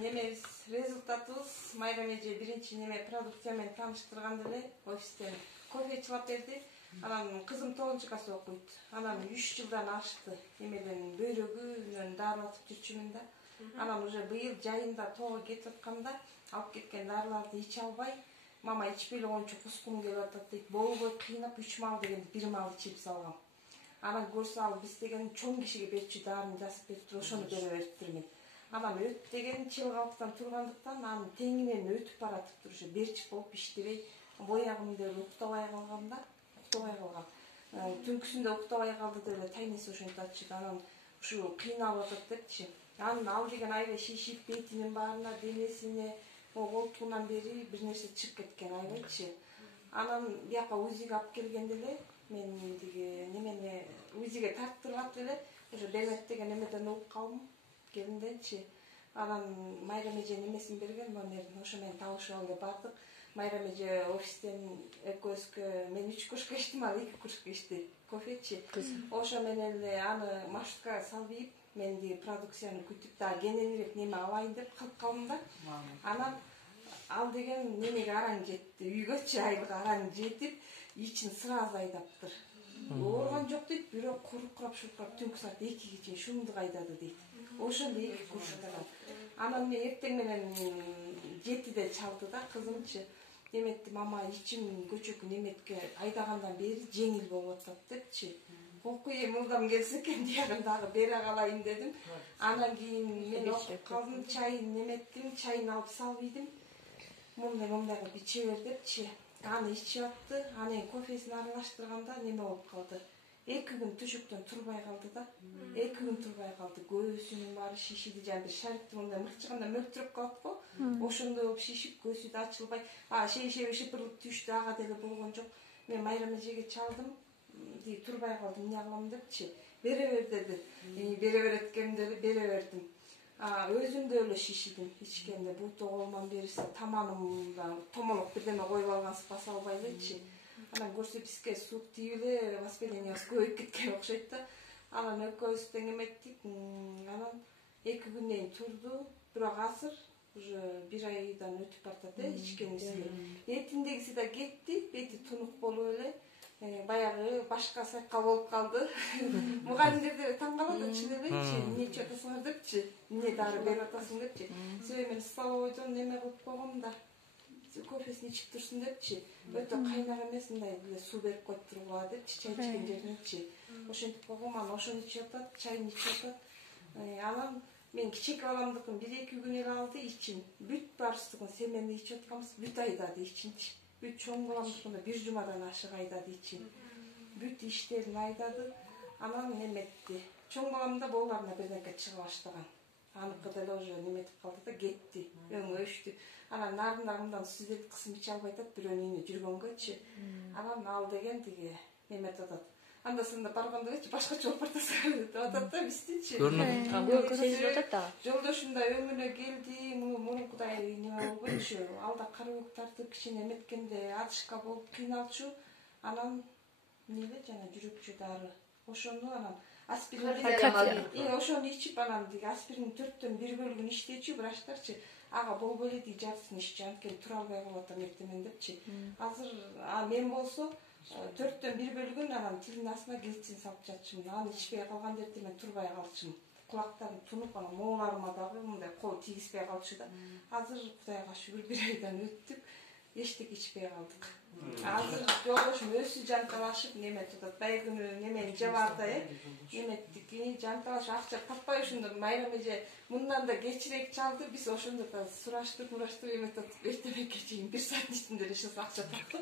немебиз результатыбыз Майрам эже биринчи неме продукция менен тааныштырганда эле офистен кофе чылап берди. Анан кызым 9-класста окуйт. Анан 3 жылдан ашты. Эмеден бөйрөгүнөн дарылатып жүрчүмүн да. Анан уже быйыл жайында тоого кетип атканда алып кеткен дарыларды иче албай, мама ичпей эле коюнчу кускум келип атат дейт. Болбой кыйнап 3 мал дегенди 1 мал ичип салгам. Анан көрсө ал биз деген чоң кишиге берчү дарыны жазып бериптир, ошону бере бериптирмин. Анан өт деген чылгалыктан тургандыктан анын теңинен өтүп баратыптыр, уже берчик болуп иштебей, боягым деле уктабай калгам да, уктабай калгам. Түнкүсүндө уктабай калды деп эле тайнеси ошентип атышат. Анан ушу кыйналып атат депчи. Анан ал деген аябай шишип, бетинин баарына, денесине, колтугунан бери бир нерсе чыгып кеткен аябайчы. Анан бияка УЗИге алып келгенде эле мен тиги немени УЗИге тарттырып эле уже Бемет деген немеден угуп калдым. Келинденчи. Анан Майрам эже немесин берген номерин, ошо менен табышып ал деп бардык. Майрам эже офистен экөөскө мен 3 кружка иштим, ал 2 кружка ичти. Кофечи. Ошо менен эле аны маршруткага салып ийип, мен тиги продукцияны күтүп да кененирээк неме алайын деп калып калдым да. Анан ал деген немеге араң жетти. Үйгөчү айлык араң жетип, ичин сразу айдаптыр. Оорган жок дейт, бирок куркурап шуркурап түнкү саат 2-ге чейин шумду кайдады дейт. Ошондой 2 кружкадан. Анан мен эртең менен 7-де чалды да кызымчы. Деметти, мама ичим көчөкү неметке айдагандан бери жеңил болуп атат депчи. Окуй мылдам келсе экен диягын дагы бере калайын дедим. Анан кийин мен окуп калдым, чайын неметтим, чайын алып салып ийдим. Мындай кылып иче бер депчи. Аны ичип атты, анан кофесин аралаштырганда неме болуп калды. 2 күн түшүктөн турбай калды да. 2 күн турбай калды. Көзүнүн баары шишиди, жана шарикти мындай мыкчыганда мөлтүрөп калат го. Ошондой болуп шишип, көзү да ачылбай, шейшеби шыпырылып түштү, ага деле болгон жок. Мен Майрам эжеге чалдым, турбай калдым, эмне кылам депчи. Бере бер деди. Бере берет экенмин деп бере бердим. Өзүм да эле шишидим. Ичкенде буту колуман берсе таманымда томолок бирдеме коюп алгансыз баса албай элечи. Анан көрсө бизге сук тийип эле воспалениябыз көбөйүп кеткен окшойт да. Анан экөөбүз тең эметтик. Анан 2 күндөн кийин турду. Бирок азыр уже 1 айдан өтүп баратат ичкенибизге. Этиндегиси да кетти, бети тунук болуп эле. Баягы башка сайкал болуп калды. Мугалимдер деле таң калат, чын эле, эмне ичип атасыңар депчи, эмне дары берип атасың депчи. Себеби мен столовойдон неме кылып койгом да, кофесин ичип турсун депчи. Өтө кайнак эмес, мындай эле суу берип коюп тургула депчи, чай ичкен жеринечи. Ошентип койгом, анан ошону ичип атат, чайын ичип атат. Анан мен кичике баламдыкын 1-2 күн эле алды ичин. Бүт барыстыгын семени ичип атканбыз, бүт айдады ичинчи. Бүт чоң баламдыкында 1 жумадан ашык айдады ичин. Бүт иштерин айдады. Анан неметти. Чоң баламда бооларына бирденке чыга баштаган. Аныкы деле уже неметип калды да кетти. Өңү өчтү. Анан нарындарымдан сүзет кысым иче албай атат, бирөөнүн үйүнө жүргөнгөчү. Анан ал деген тиги неметип атат. Анда санда баргандагычы башкача болуп бартасың деп атат да биздичи. Көрүнүп атат да. Жолдошум да өңүнө келди, мурункудай неме болбойчу. Алда карабөк тартып кичине эметкенде адышка болуп кыйналчу. Анан эмне жана жүрөкчү дары. Ошону анан аспирин ошону ичип анан тиги аспириндин 4төн 1 бөлүгүн иштечү врачтарчы. Ага болбой эле тиги жартысын иччи, анткени тура албай калып атам эртемен депчи. Азыр мен болсо 4төн 1 бөлүгүн анан тилинин астына глицин салып жатчымын. Аны ичпей калганда эртемен турбай калчумун. Кулактарым тунуп, анан мооларыма дагы мындай кол тийгизбей калчу да. Азыр Кудайга шүгүр 1 айдан өттүк, эчтеке ичпей калдык. Азыр жолдошум өзү жанталашып неметип атат. Байгүнү немени жабарда эметтики, жанталашып акча таппай ушунда Майрам эже мындан да кечирээк чалды. Биз ошондо да сураштырып эметип атып, эртеменге чейин 1 сааттын ичинде эле акча таптык.